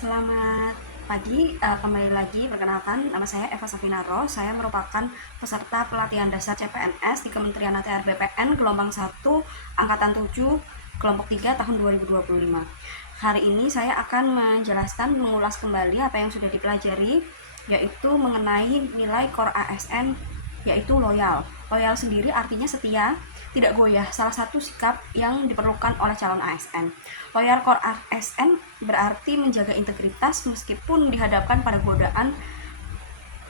Selamat pagi, kembali lagi perkenalkan nama saya Eva Safinaro. Saya merupakan peserta pelatihan dasar CPNS di Kementerian ATR BPN gelombang 1 angkatan 7 kelompok 3 tahun 2025. Hari ini saya akan mengulas kembali apa yang sudah dipelajari, yaitu mengenai nilai core ASN, yaitu loyal. Loyal sendiri artinya setia, tidak goyah, salah satu sikap yang diperlukan oleh calon ASN. Loyal core ASN berarti menjaga integritas meskipun dihadapkan pada godaan,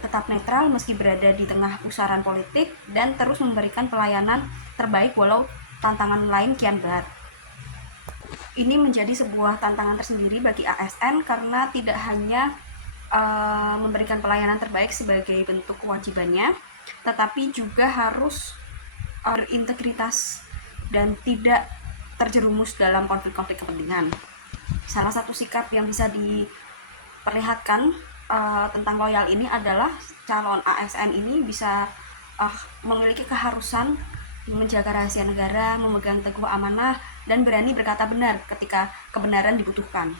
tetap netral meski berada di tengah pusaran politik, dan terus memberikan pelayanan terbaik walau tantangan lain kian berat. Ini menjadi sebuah tantangan tersendiri bagi ASN karena tidak hanya memberikan pelayanan terbaik sebagai bentuk kewajibannya, tetapi juga harus berintegritas dan tidak terjerumus dalam konflik-konflik kepentingan. Salah satu sikap yang bisa diperlihatkan tentang loyal ini adalah calon ASN ini bisa memiliki keharusan menjaga rahasia negara, memegang teguh amanah, dan berani berkata benar ketika kebenaran dibutuhkan.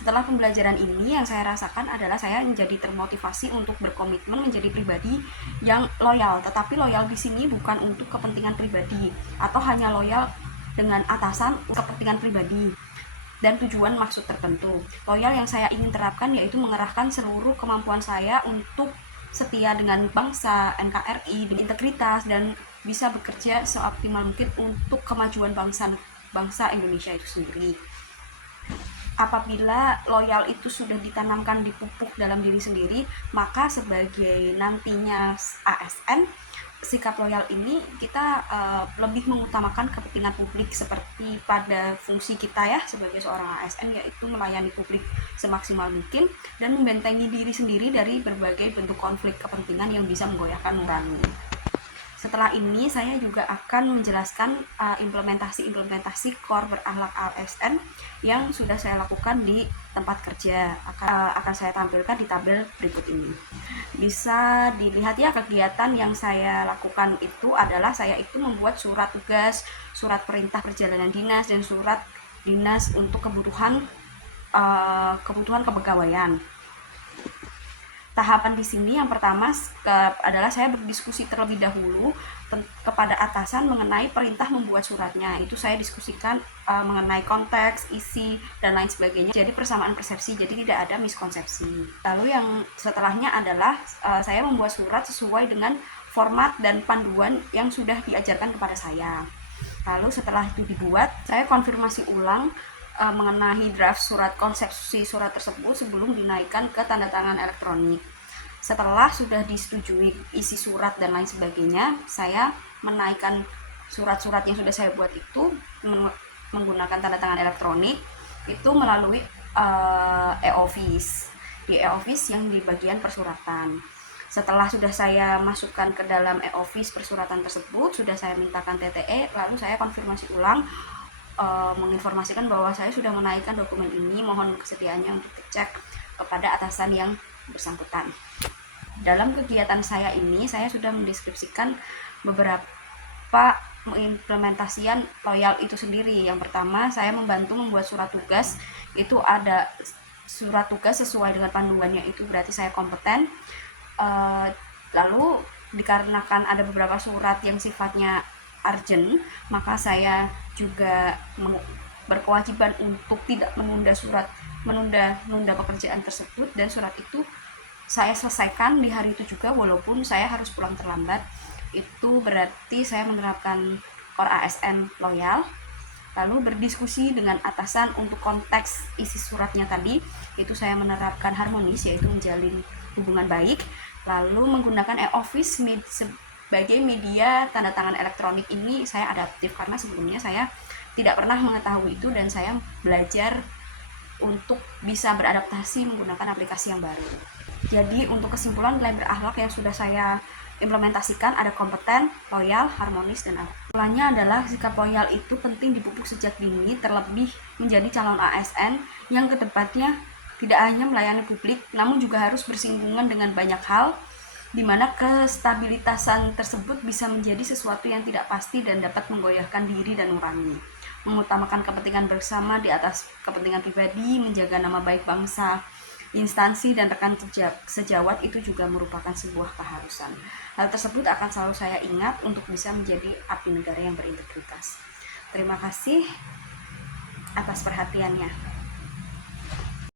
Setelah pembelajaran ini, yang saya rasakan adalah saya menjadi termotivasi untuk berkomitmen menjadi pribadi yang loyal. Tetapi loyal di sini bukan untuk kepentingan pribadi atau hanya loyal dengan atasan kepentingan pribadi dan tujuan maksud tertentu. Loyal yang saya ingin terapkan yaitu mengerahkan seluruh kemampuan saya untuk setia dengan bangsa, NKRI, dengan integritas, dan bisa bekerja seoptimal mungkin untuk kemajuan bangsa Indonesia itu sendiri. Apabila loyal itu sudah ditanamkan, dipupuk dalam diri sendiri, maka sebagai nantinya ASN, sikap loyal ini kita lebih mengutamakan kepentingan publik seperti pada fungsi kita ya sebagai seorang ASN, yaitu melayani publik semaksimal mungkin dan membentengi diri sendiri dari berbagai bentuk konflik kepentingan yang bisa menggoyahkan nurani. Setelah ini saya juga akan menjelaskan implementasi core berakhlak ASN yang sudah saya lakukan di tempat kerja. Akan saya tampilkan di tabel berikut ini. Bisa dilihat ya, kegiatan yang saya lakukan itu adalah saya itu membuat surat tugas, surat perintah perjalanan dinas, dan surat dinas untuk kebutuhan kepegawaian. Tahapan di sini yang pertama adalah saya berdiskusi terlebih dahulu kepada atasan mengenai perintah membuat suratnya. Itu saya diskusikan mengenai konteks, isi, dan lain sebagainya. Jadi persamaan persepsi, jadi tidak ada miskonsepsi. Lalu yang setelahnya adalah saya membuat surat sesuai dengan format dan panduan yang sudah diajarkan kepada saya. Lalu setelah itu dibuat, saya konfirmasi ulang mengenai draft surat konsepsi surat tersebut sebelum dinaikkan ke tanda tangan elektronik. Setelah sudah disetujui isi surat dan lain sebagainya, saya menaikkan surat-surat yang sudah saya buat itu menggunakan tanda tangan elektronik itu melalui e-office. Di e-office yang di bagian persuratan. Setelah sudah saya masukkan ke dalam e-office persuratan tersebut, sudah saya mintakan TTE, lalu saya konfirmasi ulang menginformasikan bahwa saya sudah menaikkan dokumen ini, mohon kesediaannya untuk dicek kepada atasan yang bersangkutan. Dalam kegiatan saya ini, saya sudah mendeskripsikan beberapa mengimplementasian loyal itu sendiri. Yang pertama, saya membantu membuat surat tugas. Itu ada surat tugas sesuai dengan panduannya, itu berarti saya kompeten. Lalu dikarenakan ada beberapa surat yang sifatnya urgent, maka saya juga berkewajiban untuk tidak menunda pekerjaan tersebut, dan surat itu saya selesaikan di hari itu juga walaupun saya harus pulang terlambat. Itu berarti saya menerapkan core ASN loyal. Lalu berdiskusi dengan atasan untuk konteks isi suratnya tadi, itu saya menerapkan harmonis, yaitu menjalin hubungan baik. Lalu menggunakan e-office sebagai media tanda tangan elektronik ini saya adaptif karena sebelumnya saya tidak pernah mengetahui itu, dan saya belajar untuk bisa beradaptasi menggunakan aplikasi yang baru. Jadi untuk kesimpulan nilai berakhlak yang sudah saya implementasikan ada kompeten, loyal, harmonis, dan akhlak. Kesimpulannya adalah sikap loyal itu penting dipupuk sejak dini, terlebih menjadi calon ASN yang kedepannya tidak hanya melayani publik, namun juga harus bersinggungan dengan banyak hal, di mana kestabilitasan tersebut bisa menjadi sesuatu yang tidak pasti dan dapat menggoyahkan diri dan nurani. mengutamakan kepentingan bersama di atas kepentingan pribadi, menjaga nama baik bangsa, instansi, dan rekan sejawat itu juga merupakan sebuah keharusan. Hal tersebut akan selalu saya ingat untuk bisa menjadi abdi negara yang berintegritas. Terima kasih atas perhatiannya.